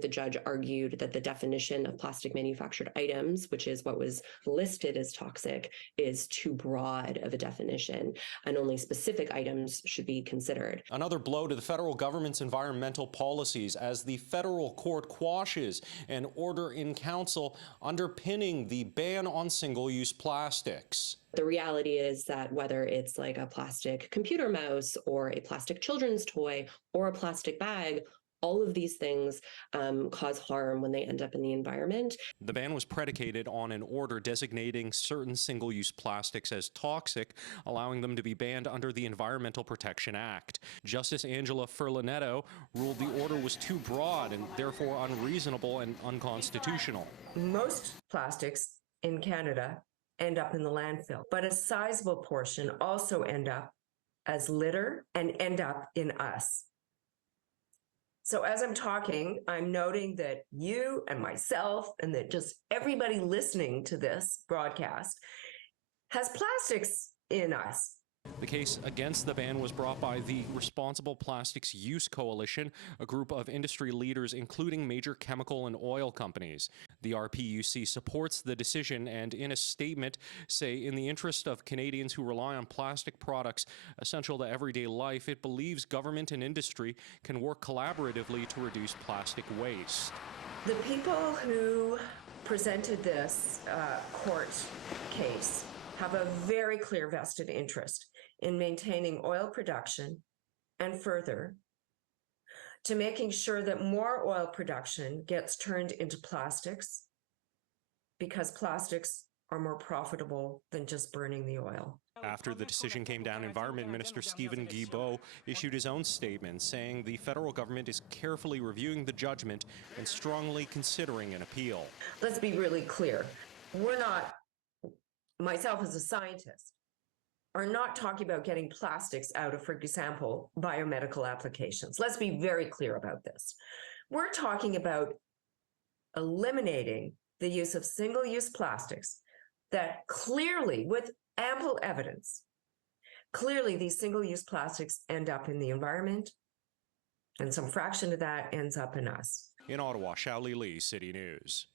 The judge argued that the definition of plastic manufactured items, which is what was listed as toxic, is too broad of a definition, and only specific items should be considered. Another blow to the federal government's environmental policies as the federal court quashes an order in council underpinning the ban on single-use plastics. The reality is that whether it's like a plastic computer mouse or a plastic children's toy or a plastic bag, all of these things cause harm when they end up in the environment. The ban was predicated on an order designating certain single-use plastics as toxic, allowing them to be banned under the Environmental Protection Act. Justice Angela Furlanetto ruled the order was too broad and therefore unreasonable and unconstitutional. Most plastics in Canada end up in the landfill, but a sizable portion also end up as litter and end up in us. So as I'm talking, I'm noting that you and myself and that just everybody listening to this broadcast has plastics in us. The case against the ban was brought by the Responsible Plastics Use Coalition, a group of industry leaders including major chemical and oil companies. The RPUC supports the decision and in a statement say, in the interest of Canadians who rely on plastic products essential to everyday life, it believes government and industry can work collaboratively to reduce plastic waste. The people who presented this court case have a very clear vested interest in maintaining oil production and further to making sure that more oil production gets turned into plastics because plastics are more profitable than just burning the oil. After the decision came down, Environment Minister Stephen Guilbeault issued his own statement saying the federal government is carefully reviewing the judgment and strongly considering an appeal. Let's be really clear. We're not, myself as a scientist, are not talking about getting plastics out of, for example, biomedical applications. Let's be very clear about this. We're talking about eliminating the use of single-use plastics that clearly, with ample evidence, clearly these single-use plastics end up in the environment, and some fraction of that ends up in us. In Ottawa, Xiaoli Li, City News.